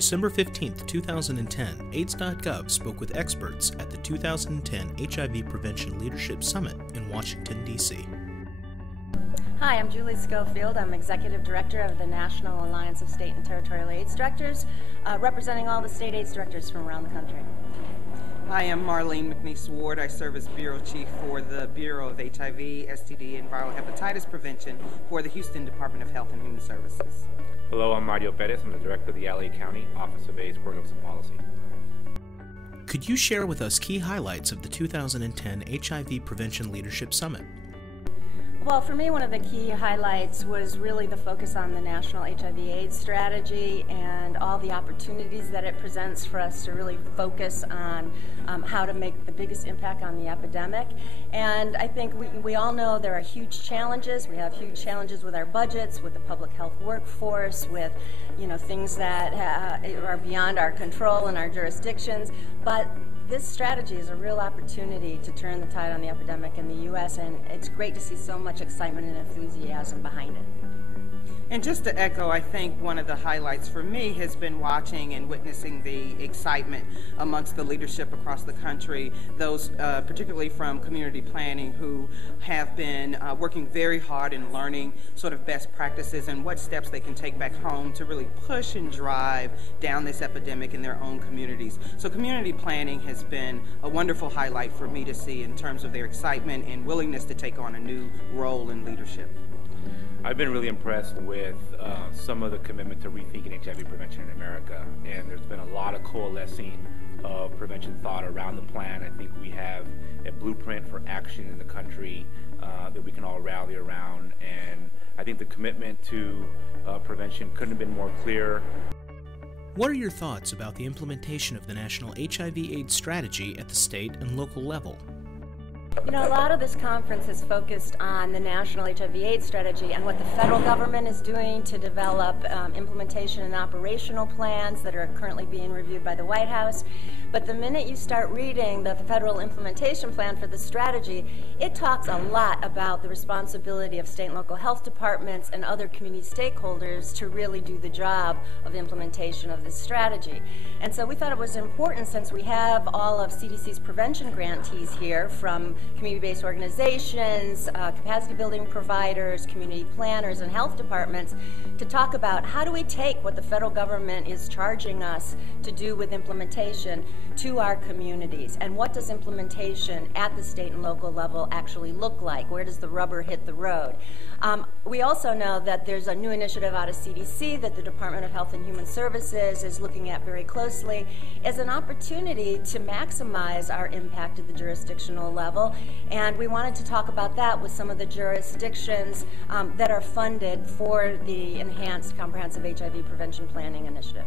December 15, 2010, AIDS.gov spoke with experts at the 2010 HIV Prevention Leadership Summit in Washington, D.C. Hi, I'm Julie Schofield. I'm Executive Director of the National Alliance of State and Territorial AIDS Directors, representing all the state AIDS directors from around the country. Hi, I'm Marlene McNeese Ward. I serve as Bureau Chief for the Bureau of HIV, STD, and Viral Hepatitis Prevention for the Houston Department of Health and Human Services. Hello, I'm Mario Perez. I'm the Director of the LA County Office of AIDS Programs and Policy. Could you share with us key highlights of the 2010 HIV Prevention Leadership Summit? Well, for me, one of the key highlights was really the focus on the National HIV/AIDS strategy and all the opportunities that it presents for us to really focus on how to make the biggest impact on the epidemic. And I think we all know there are huge challenges. We have huge challenges with our budgets, with the public health workforce, with things that are beyond our control and our jurisdictions. But this strategy is a real opportunity to turn the tide on the epidemic in the U.S., and it's great to see so much excitement and enthusiasm behind it. And just to echo, I think one of the highlights for me has been watching and witnessing the excitement amongst the leadership across the country, those particularly from community planning who have been working very hard in learning sort of best practices and what steps they can take back home to really push and drive down this epidemic in their own communities. So community planning has been a wonderful highlight for me to see in terms of their excitement and willingness to take on a new role in leadership. I've been really impressed with some of the commitment to rethinking HIV prevention in America, and there's been a lot of coalescing of prevention thought around the plan. I think we have a blueprint for action in the country that we can all rally around, and I think the commitment to prevention couldn't have been more clear. What are your thoughts about the implementation of the National HIV/AIDS strategy at the state and local level? A lot of this conference is focused on the National HIV/AIDS strategy and what the federal government is doing to develop implementation and operational plans that are currently being reviewed by the White House. But the minute you start reading the federal implementation plan for the strategy, it talks a lot about the responsibility of state and local health departments and other community stakeholders to really do the job of implementation of this strategy. And so we thought it was important, since we have all of CDC's prevention grantees here from community-based organizations, capacity building providers, community planners, and health departments, to talk about how do we take what the federal government is charging us to do with implementation to our communities, and what does implementation at the state and local level actually look like? Where does the rubber hit the road? We also know that there's a new initiative out of CDC that the Department of Health and Human Services is looking at very closely as an opportunity to maximize our impact at the jurisdictional level, and we wanted to talk about that with some of the jurisdictions that are funded for the Enhanced Comprehensive HIV Prevention Planning Initiative.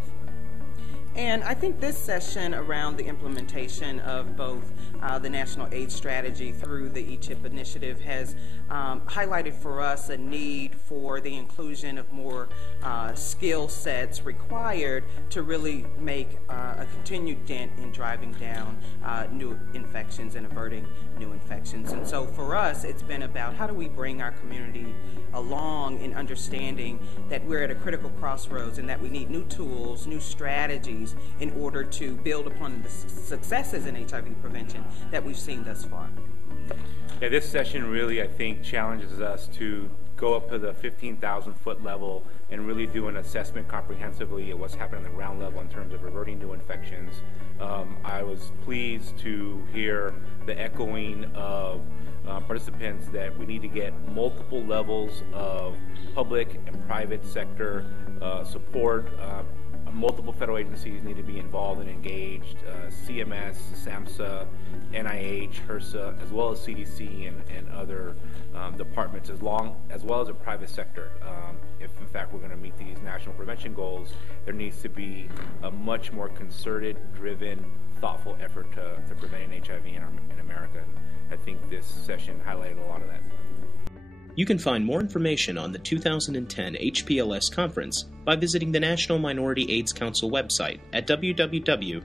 And I think this session around the implementation of both the National AIDS Strategy through the ECHIP initiative has highlighted for us a need for the inclusion of more skill sets required to really make a continued dent in driving down new infections and averting new infections. And so for us, it's been about how do we bring our community along in understanding that we're at a critical crossroads and that we need new tools, new strategies in order to build upon the successes in HIV prevention that we've seen thus far. Yeah, this session really, I think, challenges us to go up to the 15,000-foot level and really do an assessment comprehensively of what's happening on the ground level in terms of averting new infections. I was pleased to hear the echoing of participants that we need to get multiple levels of public and private sector support. Multiple federal agencies need to be involved and engaged, CMS, SAMHSA, NIH, HRSA, as well as CDC and other departments, as well as the private sector. If in fact we're going to meet these national prevention goals, there needs to be a much more concerted, driven, thoughtful effort to preventing HIV in America. And I think this session highlighted a lot of that. You can find more information on the 2010 HPLS conference by visiting the National Minority AIDS Council website at www.nmac.org.